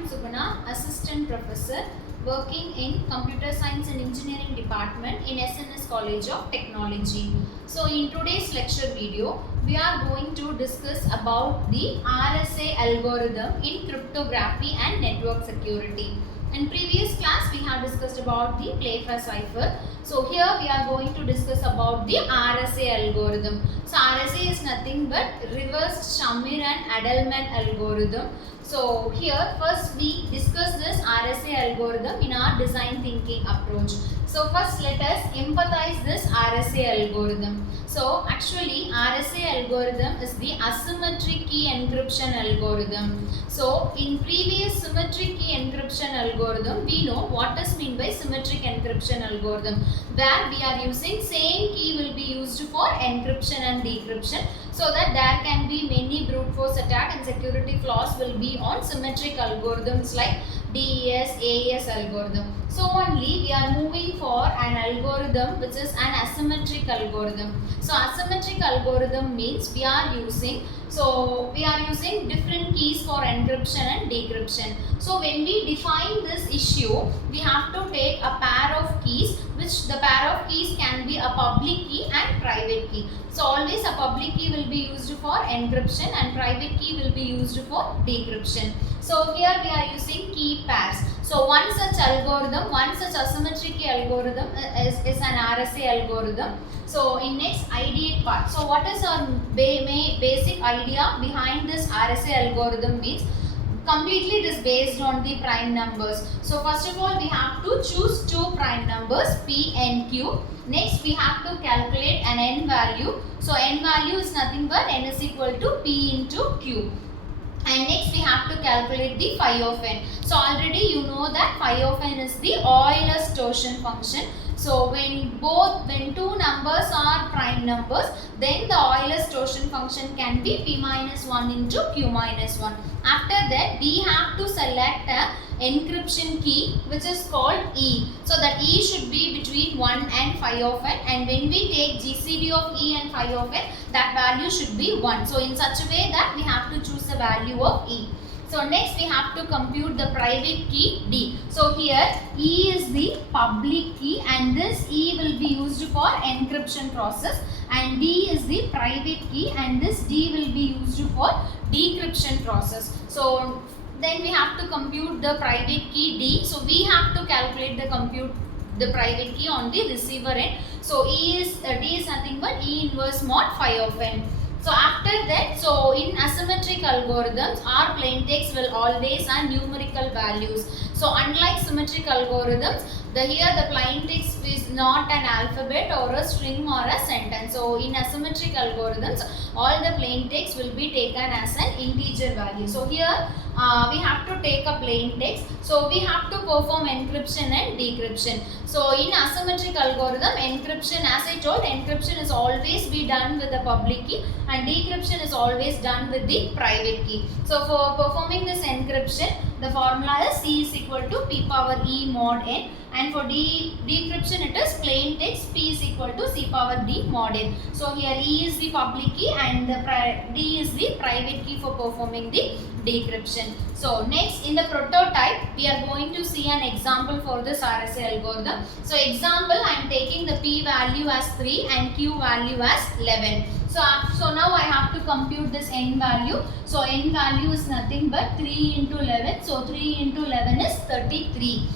am Subhana, Assistant Professor working in Computer Science and Engineering Department in SNS College of Technology. So in today's lecture video, we are going to discuss about the RSA algorithm in cryptography and network security. In previous class, we have discussed about the Playfair cipher. So here we are going to discuss about the RSA algorithm. So RSA is nothing but reversed Shamir and Edelman algorithm. So here first we discuss this RSA algorithm in our design thinking approach. So first let us empathize this RSA algorithm. So actually RSA algorithm is the asymmetric key encryption algorithm. So in previous symmetric key encryption algorithm, we know what is meant by symmetric encryption algorithm, where we are using same key will be used for encryption and decryption, so that there can be many brute force attack and security flaws will be on symmetric algorithms like DES, AES algorithm. So only we are moving for an algorithm which is an asymmetric algorithm. So asymmetric algorithm means we are using different keys for encryption and decryption. So when we define this issue, we have to take a pair of keys, which the pair of keys can be a public key and private key. So always a public key will be used for encryption and private key will be used for decryption. So here we are using key pairs. So one such algorithm, one such asymmetric key algorithm is an RSA algorithm. So in next ideate part, so what is our basic idea behind this RSA algorithm means completely it is based on the prime numbers. So first of all we have to choose two prime numbers P and Q. Next we have to calculate an n value. So n value is nothing but n is equal to P into Q. And next we have to calculate the phi of n. So already you know that phi of n is the Euler's torsion function. So when two numbers are prime numbers, then the Euler's torsion function can be P minus 1 into Q minus 1. After that we have to select a encryption key which is called E. So that E should be between 1 and phi of n, and when we take GCD of E and phi of n, that value should be 1. So in such a way that we have to choose the value of E. So next we have to compute the private key D. So here E is the public key and this E will be used for encryption process, and D is the private key and this D will be used for decryption process. So then we have to compute the private key D. So we have to calculate the private key on the receiver end. So D is nothing but E inverse mod phi of n. So after that, so in asymmetric algorithms, our plaintext will always have numerical values. So unlike symmetric algorithms, here the plaintext is not an alphabet or a string or a sentence. So in asymmetric algorithms, all the plaintext will be taken as an integer value. So here we have to take a plaintext. So we have to perform encryption and decryption. So in asymmetric algorithm, encryption, as I told, encryption is always be done with the public key and decryption is always done with the private key. So for performing this encryption, the formula is C is equal to P power E mod n, and for decryption it is plain text P is equal to C power D mod n. So here E is the public key and D is the private key for performing the decryption. So next in the prototype we are going to see an example for this RSA algorithm. So example, I am taking the P value as 3 and Q value as 11. So now I have to compute this n value. So n value is nothing but 3 into 11. So 3 into 11 is 33.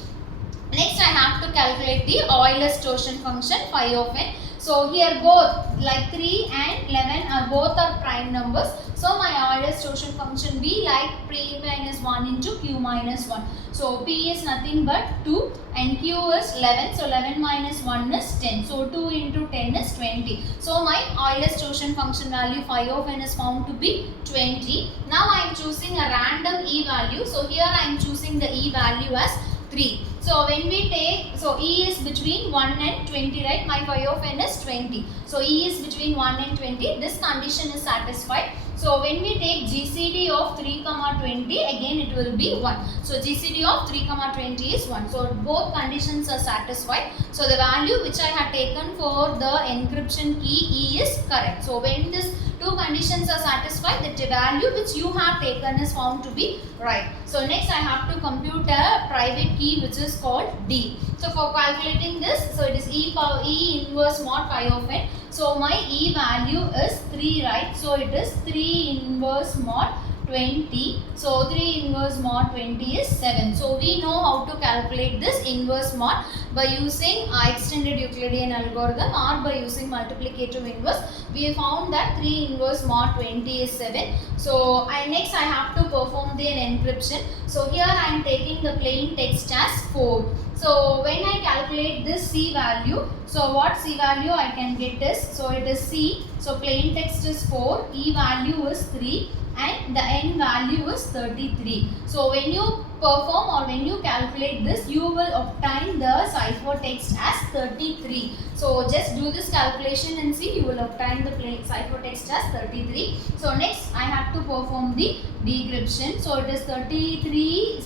Next I have to calculate the Euler's torsion function phi of n. So here both like 3 and 11 are both are prime numbers. So my Euler's torsion function be like P minus 1 into Q minus 1. So P is nothing but 2 and Q is 11. So 11 minus 1 is 10. So 2 into 10 is 20. So my Euler's torsion function value phi of n is found to be 20. Now I am choosing a random E value. So here I am choosing the E value as 3. So when we take, so E is between 1 and 20, right? My phi of n is 20. So E is between 1 and 20. This condition is satisfied. So when we take GCD of 3, 20, again it will be 1. So GCD of 3, 20 is 1. So both conditions are satisfied. So the value which I had taken for the encryption key E is correct. So when this two conditions are satisfied, the value which you have taken is found to be right. So next I have to compute a private key which is called D. So for calculating this, so it is E inverse mod phi of n. So my E value is 3, right? So it is 3 inverse mod 20. So 3 inverse mod 20 is 7. So we know how to calculate this inverse mod by using extended Euclidean algorithm or by using multiplicative inverse. We found that 3 inverse mod 20 is 7. So next I have to perform the encryption. So here I am taking the plain text as 4. So when I calculate this C value, so what C value I can get is, so it is C, so plain text is 4, E value is 3 and the N value is 33. So when you perform or when you calculate this, you will obtain the ciphertext as 33. So just do this calculation and see, you will obtain the ciphertext as 33. So next I have to perform the decryption. So it is 33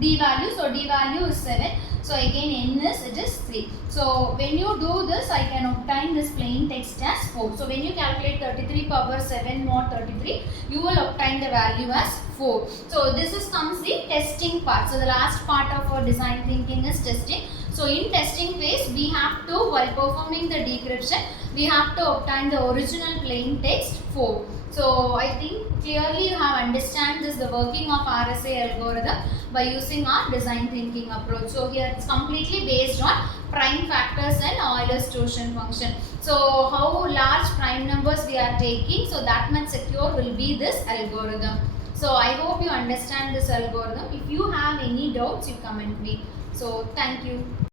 D value, so D value is 7. So again N is, it is 3. So when you do this, I can obtain this plain text as 4. So when you calculate 33 power 7 mod 33, you will obtain the value as 4. So this comes the testing part. So the last part of our design thinking is testing. So in testing phase, we have to, while performing the decryption, we have to obtain the original plain text 4. So I think clearly you have understand this, the working of RSA algorithm by using our design thinking approach. So here it's completely based on prime factors and Euler's torsion function. So how large prime numbers we are taking, so that much secure will be this algorithm. So I hope you understand this algorithm. If you have any doubts, you comment me. So thank you.